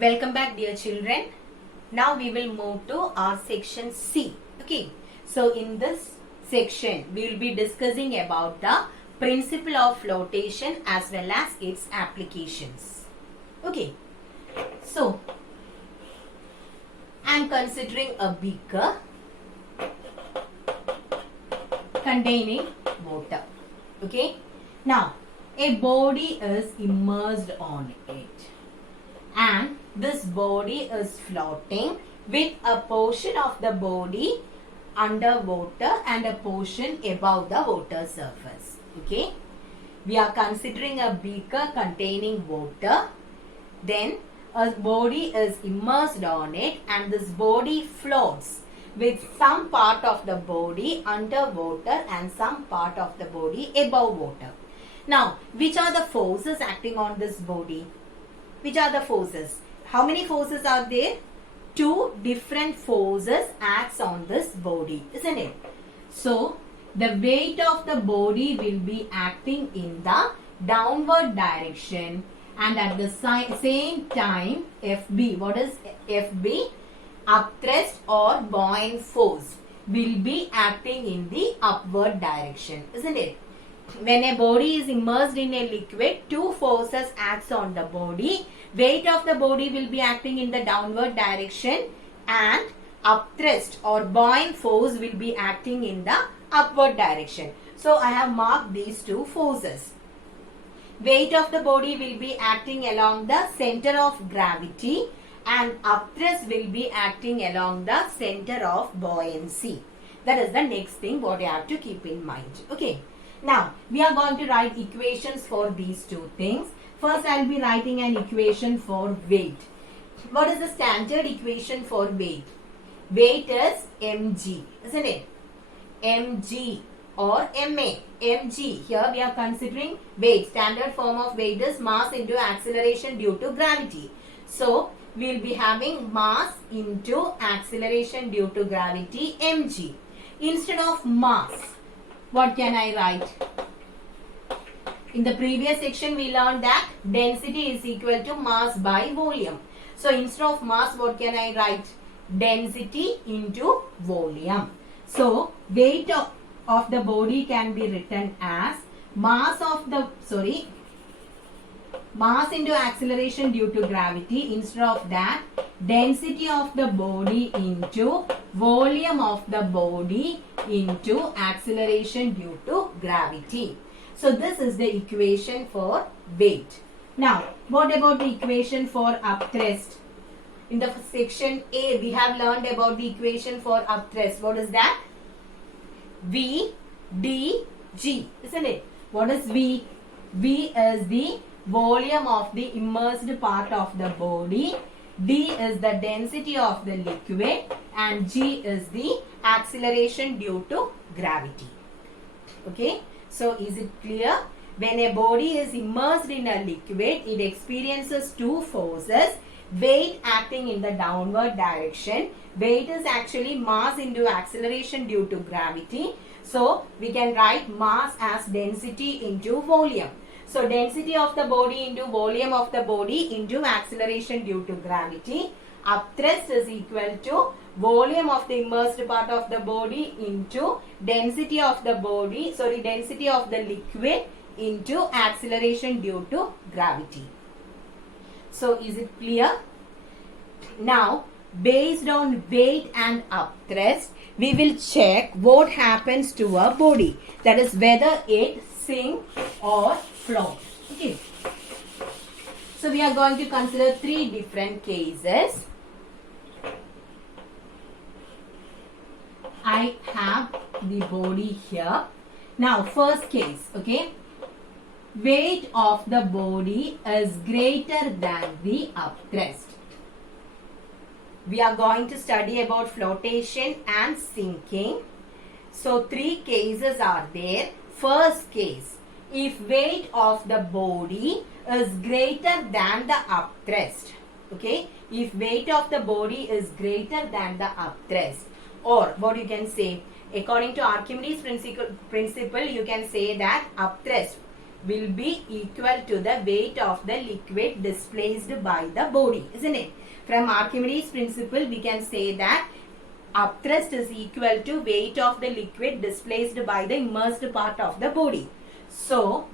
Welcome back, dear children. Now we will move to our section C. Okay. So in this section we will be discussing about the principle of flotation as well as its applications. Okay. So I am considering a beaker containing water. Okay. Now a body is immersed on it, and this body is floating with a portion of the body under water and a portion above the water surface. Okay. We are considering a beaker containing water. Then a body is immersed on it, and this body floats with some part of the body under water and some part of the body above water. Now, which are the forces acting on this body? Which are the forces? How many forces are there? Two different forces acts on this body, isn't it? So, the weight of the body will be acting in the downward direction, and at the same time, FB, what is FB? Upthrust or buoyant force will be acting in the upward direction, isn't it? When a body is immersed in a liquid, two forces acts on the body. Weight of the body will be acting in the downward direction, and upthrust or buoyant force will be acting in the upward direction. So I have marked these two forces. Weight of the body will be acting along the center of gravity, and upthrust will be acting along the center of buoyancy. That is the next thing what you have to keep in mind. Okay. Now, we are going to write equations for these two things. First, I will be writing an equation for weight. What is the standard equation for weight? Weight is mg, isn't it? Mg or ma. Mg, here we are considering weight. Standard form of weight is mass into acceleration due to gravity. So, we will be having mass into acceleration due to gravity, mg. Instead of mass, what can I write? In the previous section, we learned that density is equal to mass by volume. So, instead of mass, what can I write? Density into volume. So, weight of the body can be written as mass into acceleration due to gravity. Instead of that, density of the body into volume of the body into acceleration due to gravity. So this is the equation for weight. Now, what about the equation for upthrust? In the section A, we have learned about the equation for upthrust. What is that? V, D, G, isn't it? What is V? V is the volume of the immersed part of the body. D is the density of the liquid, and G is the acceleration due to gravity. Okay. So, is it clear? When a body is immersed in a liquid, it experiences two forces. Weight acting in the downward direction. Weight is actually mass into acceleration due to gravity. So, we can write mass as density into volume. So, density of the body into volume of the body into acceleration due to gravity. Upthrust is equal to volume of the immersed part of the body into density of the liquid into acceleration due to gravity. So, is it clear? Now, based on weight and upthrust, we will check what happens to a body. That is whether it sinks or floats. Okay. So, we are going to consider three different cases. I have the body here. Now, first case, okay. Weight of the body is greater than the upthrust. We are going to study about flotation and sinking. So, three cases are there. First case, if weight of the body is greater than the upthrust. Okay. If weight of the body is greater than the upthrust, or what you can say, according to Archimedes principle, you can say that upthrust will be equal to the weight of the liquid displaced by the body, isn't it? From Archimedes' principle, we can say that upthrust is equal to weight of the liquid displaced by the immersed part of the body. So,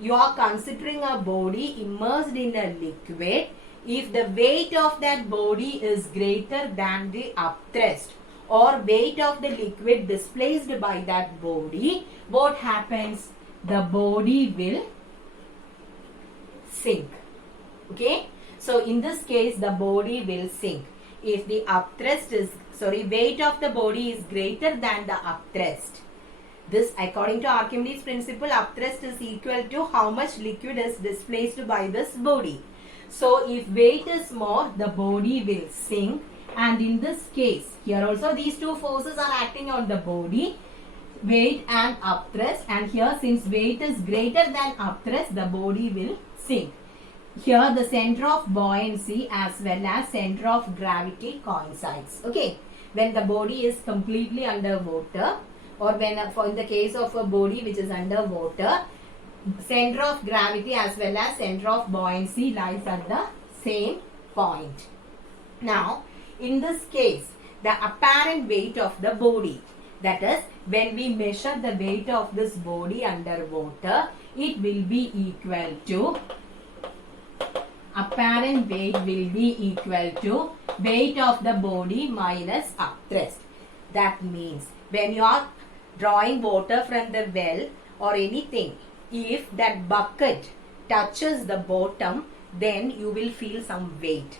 you are considering a body immersed in a liquid. If the weight of that body is greater than the upthrust or weight of the liquid displaced by that body, what happens? The body will sink. Okay? So, in this case, the body will sink. If the weight of the body is greater than the upthrust. This, according to Archimedes' principle, upthrust is equal to how much liquid is displaced by this body. So, if weight is more, the body will sink. And in this case, here also these two forces are acting on the body, weight and upthrust. And here, since weight is greater than upthrust, the body will sink. Here, the center of buoyancy as well as center of gravity coincides. Okay, when the body is completely underwater, or when for in the case of a body which is underwater, center of gravity as well as center of buoyancy lies at the same point. Now, in this case, the apparent weight of the body, that is, when we measure the weight of this body underwater, it will be equal to, apparent weight will be equal to weight of the body minus upthrust. That means, when you are drawing water from the well or anything, if that bucket touches the bottom, then you will feel some weight.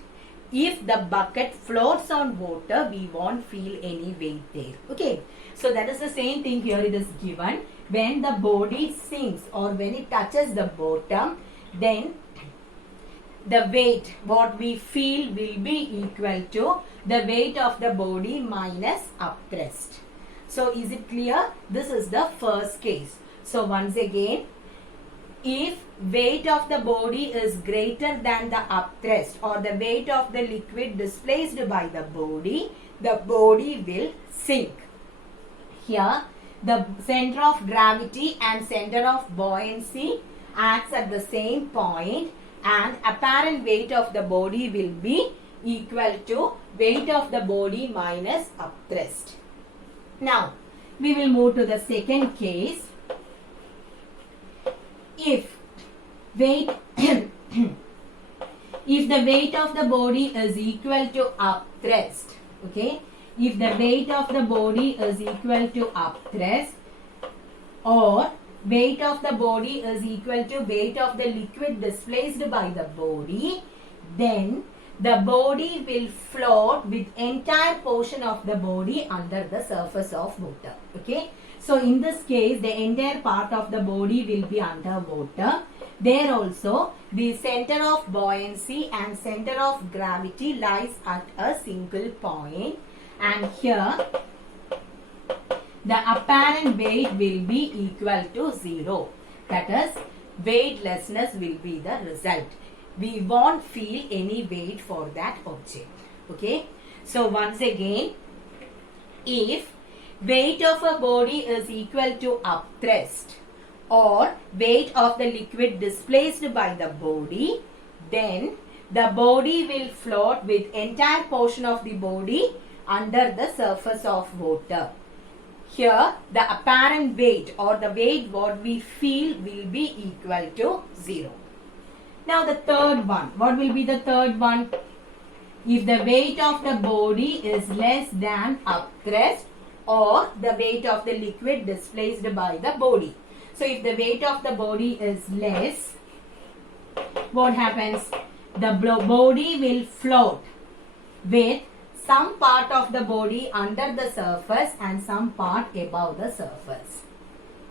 If the bucket floats on water, we won't feel any weight there. Okay. So that is the same thing here it is given. When the body sinks or when it touches the bottom, then the weight what we feel will be equal to the weight of the body minus upthrust. So is it clear? This is the first case. So once again, if weight of the body is greater than the upthrust or the weight of the liquid displaced by the body will sink. Here, the center of gravity and center of buoyancy acts at the same point, and apparent weight of the body will be equal to weight of the body minus upthrust. Now, we will move to the second case. If weight if the weight of the body is equal to upthrust, okay, if the weight of the body is equal to upthrust or weight of the body is equal to weight of the liquid displaced by the body, then the body will float with entire portion of the body under the surface of water. Okay. So in this case, the entire part of the body will be underwater. There also, the center of buoyancy and center of gravity lies at a single point. And here, the apparent weight will be equal to 0. That is, weightlessness will be the result. We won't feel any weight for that object. Okay. So once again, if weight of a body is equal to upthrust or weight of the liquid displaced by the body, then the body will float with entire portion of the body under the surface of water. Here, the apparent weight or the weight what we feel will be equal to 0. Now the third one. What will be the third one? If the weight of the body is less than upthrust or the weight of the liquid displaced by the body. So if the weight of the body is less, what happens? The body will float with some part of the body under the surface and some part above the surface.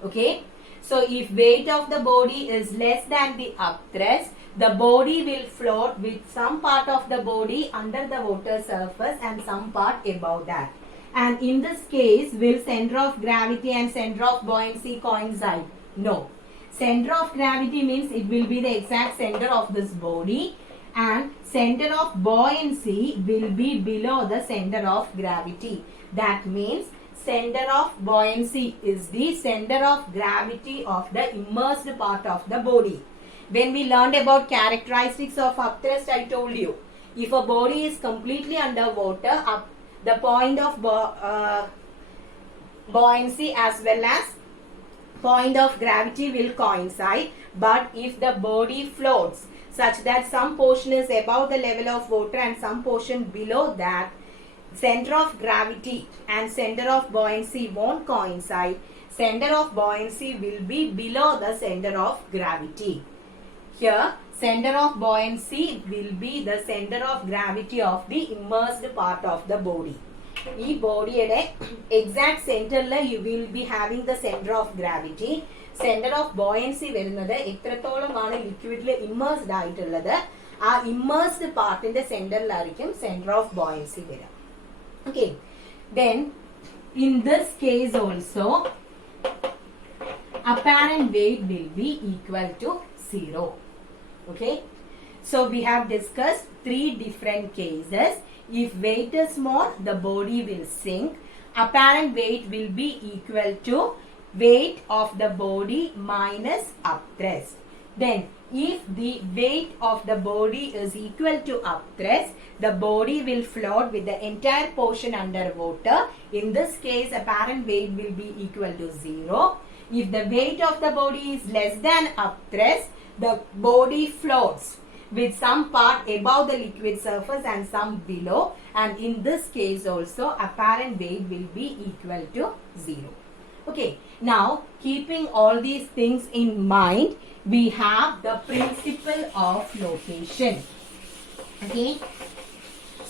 Okay. So if weight of the body is less than the upthrust, the body will float with some part of the body under the water surface and some part above that. And in this case, will center of gravity and center of buoyancy coincide? No. Center of gravity means it will be the exact center of this body, and center of buoyancy will be below the center of gravity. That means center of buoyancy is the center of gravity of the immersed part of the body. When we learned about characteristics of upthrust, I told you, if a body is completely underwater, the point of buoyancy as well as point of gravity will coincide. But if the body floats such that some portion is above the level of water and some portion below that, center of gravity and center of buoyancy won't coincide. Center of buoyancy will be below the center of gravity. Here, center of buoyancy will be the center of gravity of the immersed part of the body. This body exact center you will be having the center of gravity. Center of buoyancy വരുന്നത് എത്രത്തോളമാണ് ലിക്വിഡിൽ immersed ആയിട്ടുള്ളത് ആ immersed പാർട്ടിന്റെ സെന്ററിലായിരിക്കും centre of buoyancy വരിക. Okay, then in this case also apparent weight will be equal to 0. Okay, so we have discussed 3 different cases. If weight is small, the body will sink. Apparent weight will be equal to weight of the body minus upthrust. Then if the weight of the body is equal to upthrust, the body will float with the entire portion underwater. In this case, apparent weight will be equal to 0. If the weight of the body is less than upthrust, the body floats with some part above the liquid surface and some below, and in this case also apparent weight will be equal to 0. Okay, now keeping all these things in mind, we have the principle of flotation. Okay,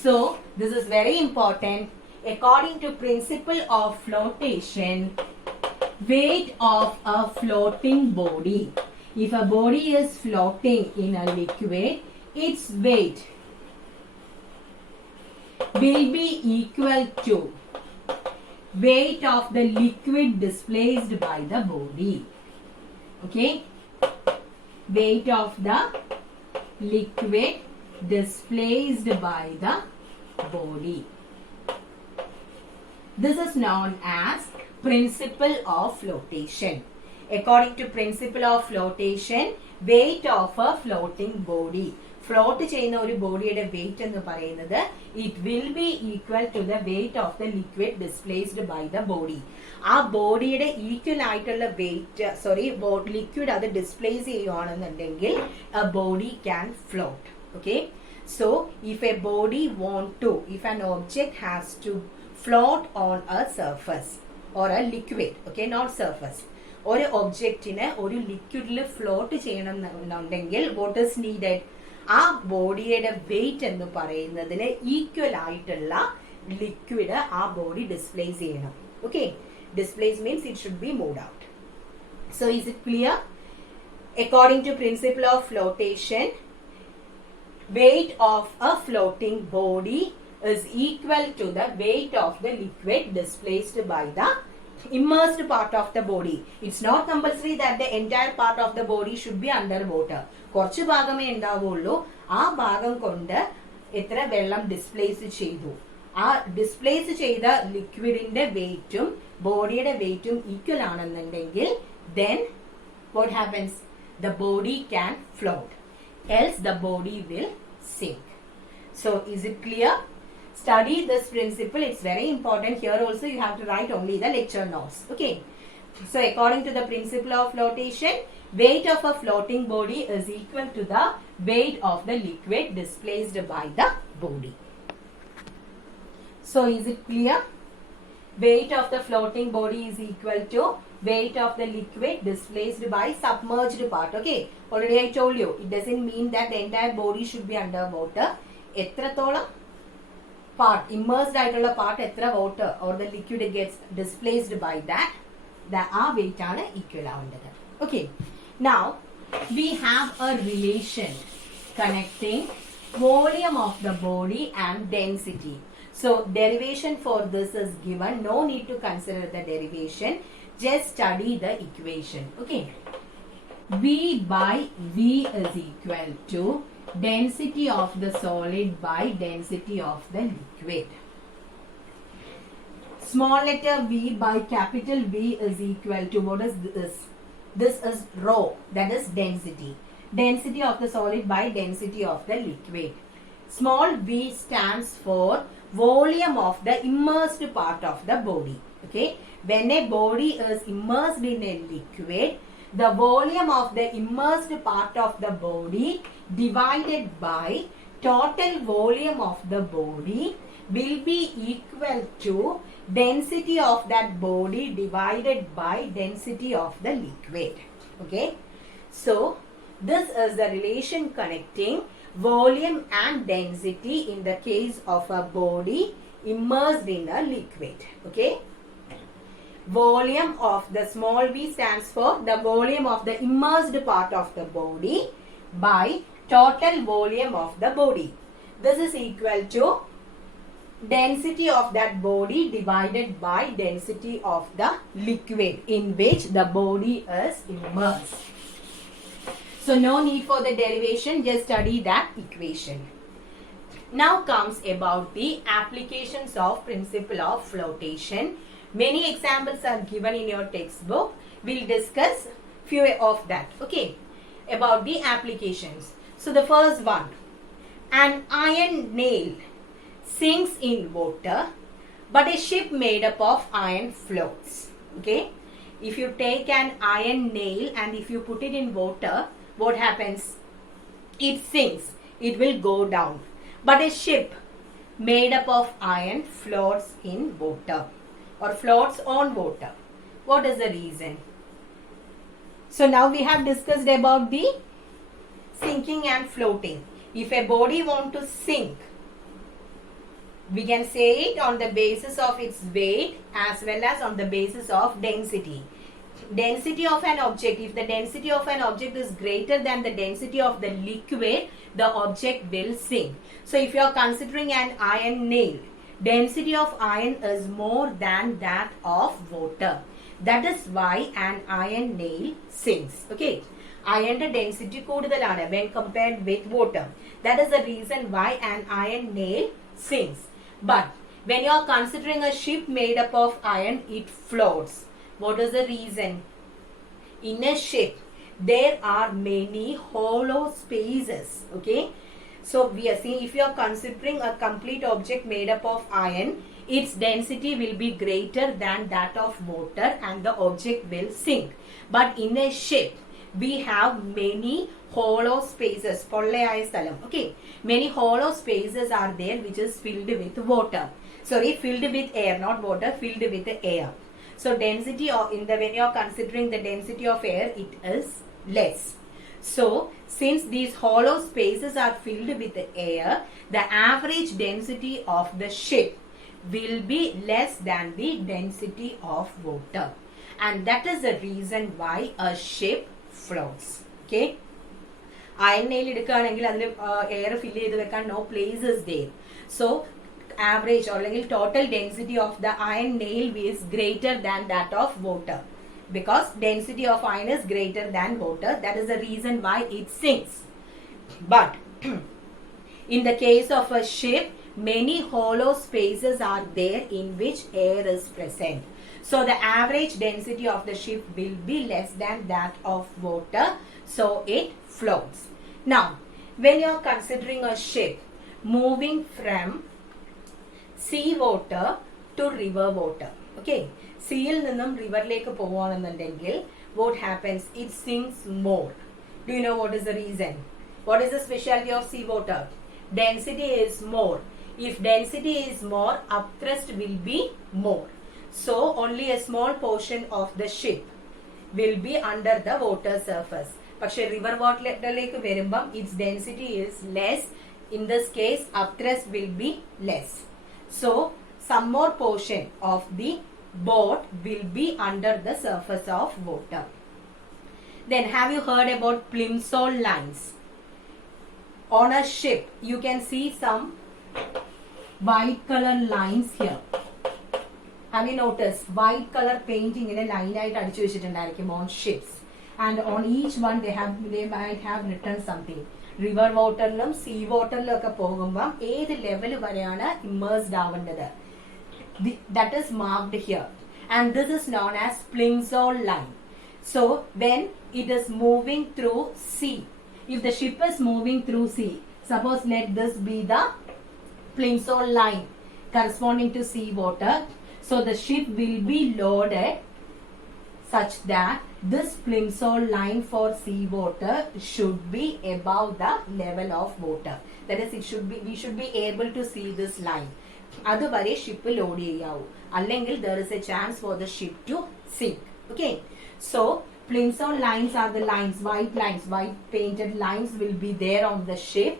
so this is very important. According to principle of flotation, weight of a floating body, if a body is floating in a liquid, its weight will be equal to weight of the liquid displaced by the body. Okay, weight of the liquid displaced by the body. This is known as principle of flotation. According to principle of flotation, weight of a floating body, float ചെയ്യുന്ന ഒരു ബോഡിയുടെ weight എന്ന് പറയുന്നത് it will be equal to the weight of the liquid displaced by the body. ആ ബോഡിയുടെ equal ആയിട്ടുള്ള weight liquid അത് displace ചെയ്യുകയാണെന്നുണ്ടെങ്കിൽ a body can float. Okay, so if a body if an object has to float on a surface or a liquid, okay, not surface, ഒരു ഒബ്ജക്റ്റിന് ഒരു ലിക്വിഡിൽ float ചെയ്യണം എന്നുണ്ടെങ്കിൽ what is needed, ആ ബോഡിയുടെ weight എന്ന് പറയുന്നതിന് ഈക്വൽ ആയിട്ടുള്ള ലിക്വിഡ് ആ ബോഡി ഡിസ്പ്ലേസ് ചെയ്യണം. Okay, displace means it should be moved out. So is it clear? According to principle of flotation, weight of a floating body is equal to the weight of the liquid displaced by the immersed part of the body. It's not compulsory that the entire part of the body should be underwater. കുറച്ച് ഭാഗമേ ഉണ്ടാവുള്ളൂ. ആ ഭാഗം കൊണ്ട് എത്ര വെള്ളം displace ചെയ്തു, ആ displace ചെയ്ത ലിക്വിഡിന്റെ വെയിറ്റും ബോഡിയുടെ വെയിറ്റും ഈക്വൽ ആണെന്നുണ്ടെങ്കിൽ then what happens? The body can float, else the body will sink. So is it clear? Study this principle, it's very important. Here also you have to write only the lecture notes. Okay, so according to the principle of flotation, weight of a floating body is equal to the weight of the liquid displaced by the body. So is it clear? Weight of the floating body is equal to weight of the liquid displaced by submerged part. Okay, already I told you, it doesn't mean that the entire body should be underwater. എത്രത്തോളം part, immersed ആയിട്ടുള്ള part എത്ര water or the liquid gets displaced by that, ആ weight ആണ് equal ആവേണ്ടത്. Okay, now we have a relation connecting volume of the body and density. So derivation for this is given. No need to consider the derivation. Just study the equation. Okay, V by V is equal to density of the solid by density of the liquid. small letter V by capital V is equal to, what is this? This is rho, that is density. Density of the solid by density of the liquid. Small v stands for volume of the immersed part of the body. Okay, when a body is immersed in a liquid, the volume of the immersed part of the body divided by total volume of the body will be equal to density of that body divided by density of the liquid. Okay, so this is the relation connecting volume and density in the case of a body immersed in a liquid. Okay, volume of the small v stands for the volume of the immersed part of the body by total volume of the body. This is equal to density of that body divided by density of the liquid in which the body is immersed. So no need for the derivation, just study that equation. Now comes about the applications of principle of flotation. Many examples are given in your textbook. We'll discuss few of that. Okay, about the applications. So the first one, an iron nail sinks in water, but a ship made up of iron floats. Okay, if you take an iron nail and if you put it in water, what happens? It sinks, it will go down. But a ship made up of iron floats in water or floats on water. What is the reason? So now we have discussed about the sinking and floating. If a body want to sink, we can say it on the basis of its weight as well as on the basis of density. Density of an object, if the density of an object is greater than the density of the liquid, the object will sink. So if you are considering an iron nail, density of iron is more than that of water. That is why an iron nail sinks. Okay, iron density കൂടുതലാണ് when compared with water. That is the reason why an iron nail sinks. But when you are considering a ship made up of iron, it floats. What is the reason? In a ship, there are many hollow spaces. Okay, so we are seeing, if you are considering a complete object made up of iron, its density will be greater than that of water and the object will sink. But in a ship, we have many hollow spaces. Okay, many hollow spaces are there which is filled with water. Sorry, filled with air, not water, filled with air. So density of when you are considering the density of air, it is less. So since these hollow spaces are filled with air, the average density of the ship will be less than the density of water, and that is the reason why a ship floats. Okay, iron nail എടുക്കുകയാണെങ്കിൽ അതിൽ air fill ചെയ്ത് വെക്കാൻ no place is there. So average or total density of the iron nail is greater than that of water, because density of iron is greater than water. That is the reason why it sinks. But in the case of a ship, many hollow spaces are there in which air is present. So the average density of the ship will be less than that of water. So it floats. Now, when you are considering a ship moving from sea water to river water, okay, sea'il ninnum riverlekku povaanennundengil what happens? It sinks more. Do you know what is the reason? What is the specialty of sea water? Density is more. If density is more, upthrust will be more. So only a small portion of the ship will be under the water surface. പക്ഷെ river waterലേക്ക് വരുമ്പം its density is less. In this case, upthrust will be less. So some more portion of the boat will be under the surface of water. Then have you heard about plimsoll lines? On a ship, you can see some white color lines here. Have you noticed? White color painting in a line ആയിട്ട് അടിച്ചു വെച്ചിട്ടുണ്ടായിരിക്കും on ships, and on each one they might have written something. River waterലും sea waterലും ഒക്കെ പോകുമ്പോൾ ഏത് level വരെയാണ് immersed ആവേണ്ടത്, that is marked here, and this is known as Plimsoll line. So when it is moving through sea, if the ship is moving through sea, suppose let this be the Plimsoll line corresponding to sea water. So the ship will be loaded such that this Plimsoll line for sea water should be above the level of water. That is, we should be able to see this line. അതുവരെ ship load ചെയ്യാവൂ, അല്ലെങ്കിൽ there is a chance for the ship to sink. Okay, so Plimsoll lines are the lines, white painted lines will be there on the ship.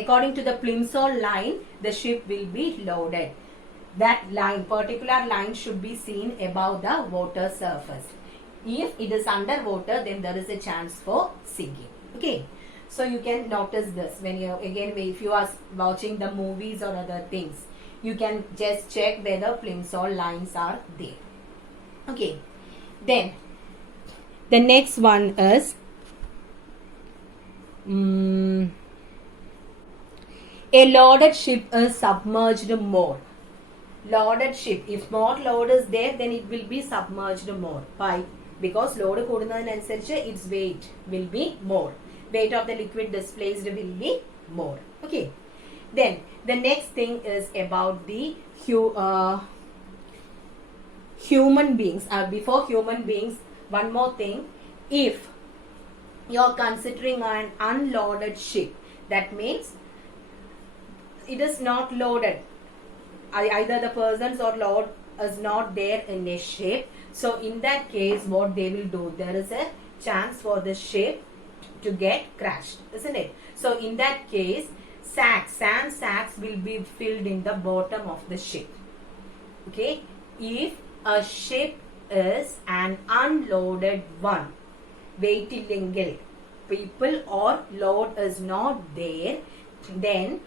According to the Plimsoll line, the ship will be loaded. That line, particular line, should be seen above the water surface. If it is underwater, then there is a chance for sinking. Okay, so you can notice this when you, again, if you are watching the movies or other things, you can just check whether Plimsoll lines are there. Okay, then the next one is a loaded ship is submerged more. Loaded ship, if more load is there, then it will be submerged more. Why? Because load കൂടുന്നതിനനുസരിച്ച് its weight will be more. Weight of the liquid displaced will be more. Okay, then the next thing is about the human beings. Before human beings, one more thing. If you are considering an unloaded ship, that means it is not loaded. Either the persons or load is not there in a ship. So in that case, what they will do, there is a chance for the ship to get crashed, isn't it? So in that case, sand sacks will be filled in the bottom of the ship. Okay, if a ship is an unloaded one, weight illengil, people or load is not there, then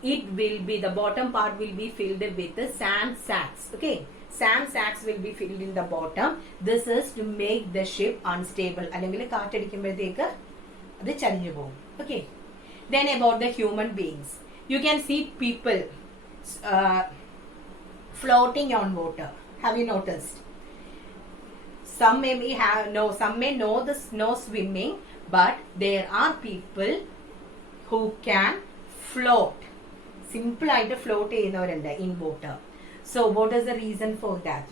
it will be, the bottom part will be filled with the sand sacks. Okay, sand sacks will be filled in the bottom. This is to make the ship unstable. അല്ലെങ്കിൽ കാറ്റടിക്കുമ്പോഴത്തേക്ക് അത് ചരിഞ്ഞു പോകും. Okay, then about the human beings, you can see people floating on water. Have you noticed? Some may know swimming, but there are people who can float. Simple ആയിട്ട് float ചെയ്യുന്നവരുണ്ട് in water. So what is the reason for that?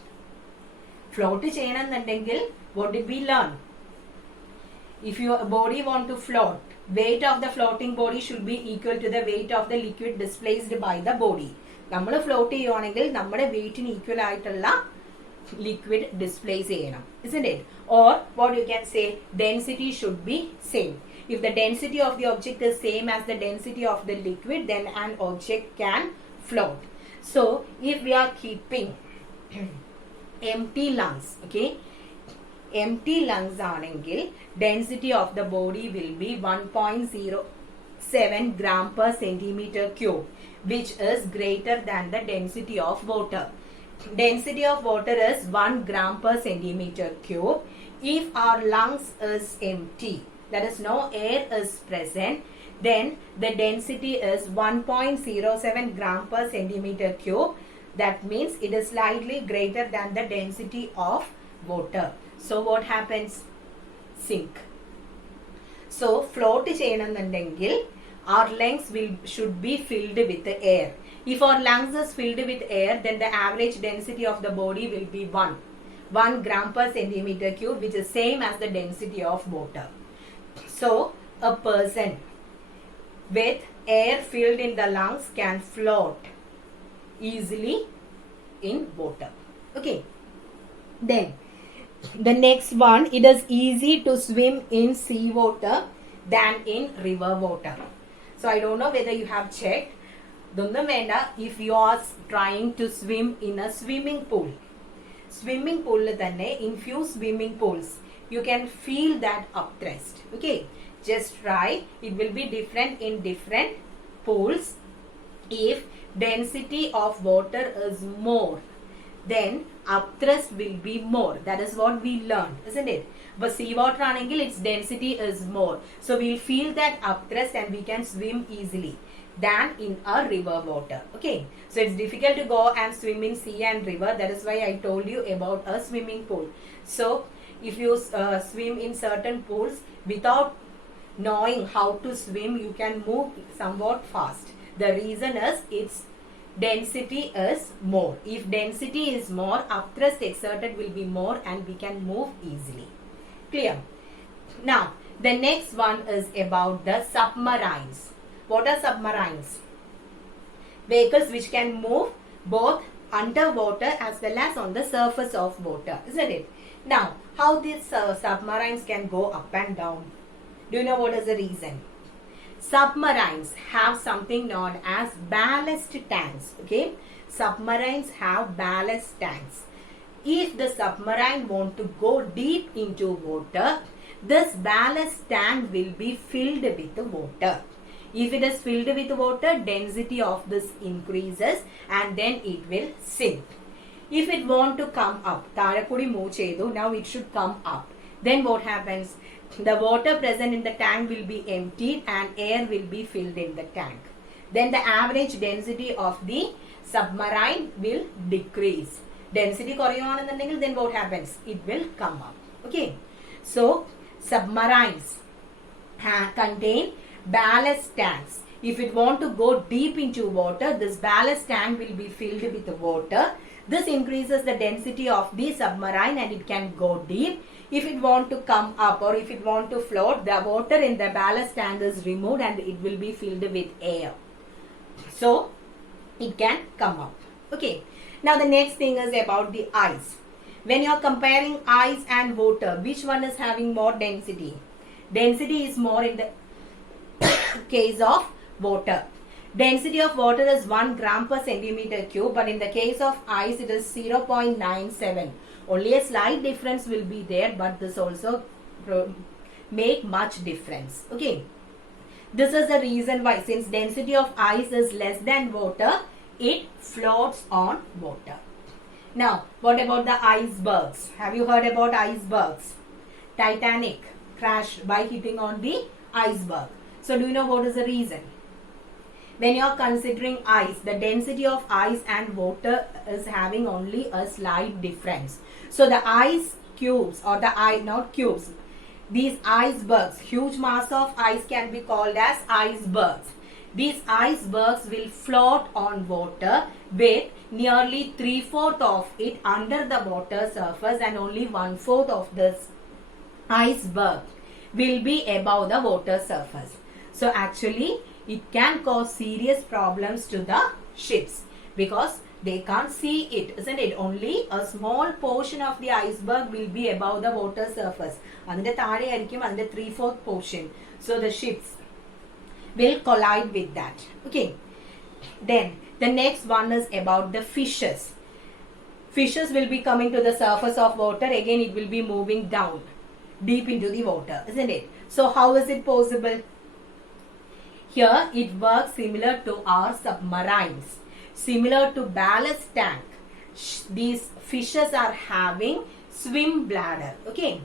Float ചെയ്യണമെന്നുണ്ടെങ്കിൽ what did we learn? If your body want to float, weight of the floating body should be equal to the weight of the liquid displaced by the body. നമ്മൾ float ചെയ്യുവാണെങ്കിൽ നമ്മുടെ വെയിറ്റിന് equal ആയിട്ടുള്ള liquid displace ചെയ്യണം, isn't it? Or what you can say, density should be same. If the density of the object is same as the density of the liquid, then an object can float. So if we are keeping empty lungs, okay, empty lungs ആണെങ്കിൽ density of the body will be 1.07 gram per centimeter cube, which is greater than the density of water. Density of water is 1 gram per centimeter cube. If our lungs is empty, that is no air is present, then the density is 1.07 gram per centimeter cube. That means it is slightly greater than the density of water. So what happens? Sink. So float cheyanannundengil our lungs should be filled with air. If our lungs is filled with air, then the average density of the body will be 1 gram per centimeter cube, which is same as the density of water. So a person with air filled in the lungs can float easily in water. Okay, then the next one, it is easy to swim in sea water than in river water. So I don't know whether you have checked. If you are trying to swim in a swimming pool, in few swimming pools you can feel that upthrust. Okay, just try. It will be different in different pools. If density of water is more, then upthrust will be more. That is what we learned, isn't it? But seawater anengil, its density is more. So we'll feel that upthrust and we can swim easily than in a river water. Okay. So it's difficult to go and swim in sea and river. That is why I told you about a swimming pool. So if you swim in certain pools without knowing how to swim, you can move somewhat fast. The reason is its density is more. If density is more, upthrust exerted will be more and we can move easily. Clear? Now, the next one is about the submarines. What are submarines? Vehicles which can move both underwater as well as on the surface of water, isn't it? Now, how these submarines can go up and down? Do you know what is the reason? Submarines have something known as ballast tanks. Okay, submarines have ballast tanks. If the submarine want to go deep into water, this ballast tank will be filled with water. If it is filled with water, density of this increases and then it will sink. If it want to come up, now it should come up. Then what happens? The water present in the tank will be emptied and air will be filled in the tank. Then the average density of the submarine will decrease. Density koriyuvaanennundengil, then what happens? It will come up. Okay. So submarines contain ballast tanks. If it want to go deep into water, this ballast tank will be filled with water. This increases the density of the submarine and it can go deep. If it want to come up or if it want to float, the water in the ballast tank is removed and it will be filled with air. So, it can come up. Okay. Now, the next thing is about the ice. When you are comparing ice and water, which one is having more density? Density is more in the case of water. Density of water is 1 gram per centimeter cube, but in the case of ice, it is 0.97. Only a slight difference will be there, but this also make much difference. Okay. This is the reason why, since density of ice is less than water, it floats on water. Now, what about the icebergs? Have you heard about icebergs? Titanic crashed by hitting on the iceberg. So, do you know what is the reason? When you are considering ice, the density of ice and water is having only a slight difference. So the ice cubes or not cubes, these icebergs, huge mass of ice can be called as icebergs. These icebergs will float on water with nearly 3/4 of it under the water surface and only 1/4 of this iceberg will be above the water surface. So actually, it can cause serious problems to the ships because they can't see it, isn't it? Only a small portion of the iceberg will be above the water surface. And the 3/4 portion. So the ships will collide with that. Okay. Then the next one is about the fishes. Fishes will be coming to the surface of water. Again, it will be moving down deep into the water, isn't it? So how is it possible? Here it works similar to our submarines, similar to ballast tank. These fishes are having swim bladder. Okay,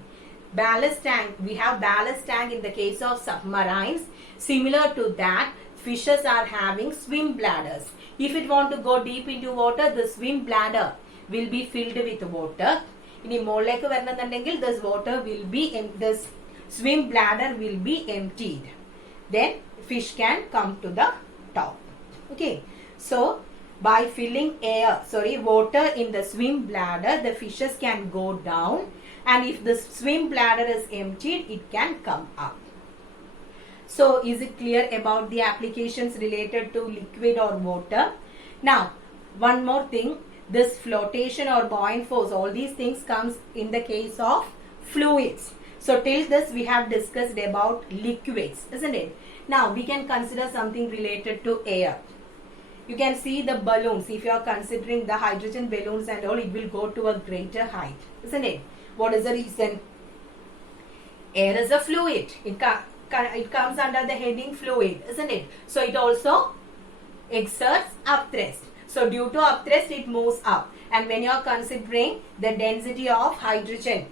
ballast tank. We have ballast tank in the case of submarines. Similar to that, fishes are having swim bladders. If it want to go deep into water, the swim bladder will be filled with water. In this water will be this swim bladder will be emptied. Then fish can come to the top. Okay. So, by filling water in the swim bladder, the fishes can go down. And if the swim bladder is emptied, it can come up. So, is it clear about the applications related to liquid or water? Now, one more thing. This flotation or buoyant force, all these things comes in the case of fluids. So, till this we have discussed about liquids, isn't it? Now, we can consider something related to air. You can see the balloons. If you are considering the hydrogen balloons and all, it will go to a greater height, isn't it? What is the reason? Air is a fluid. It comes under the heading fluid, isn't it? So, it also exerts upthrust. So, due to upthrust, it moves up. and when you are considering the density of hydrogen,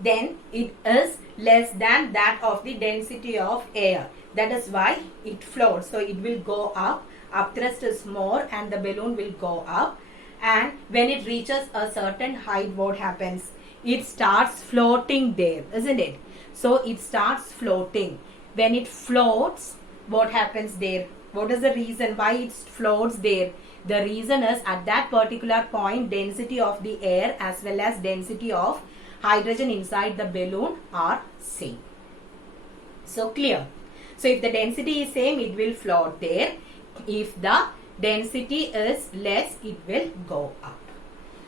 then it is less than that of the density of air. That is why it floats. So it will go up. Upthrust is more and the balloon will go up. And when it reaches a certain height, what happens? It starts floating there, isn't it? So it starts floating. When it floats, what happens there? What is the reason why it floats there? The reason is at that particular point, density of the air as well as density of hydrogen inside the balloon are same. So clear. So if the density is same, it will float there. If the density is less, it will go up.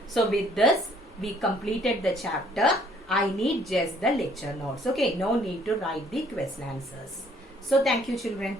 So with this, we completed the chapter. I need just the lecture notes. Okay, no need to write the question answers. So thank you, children.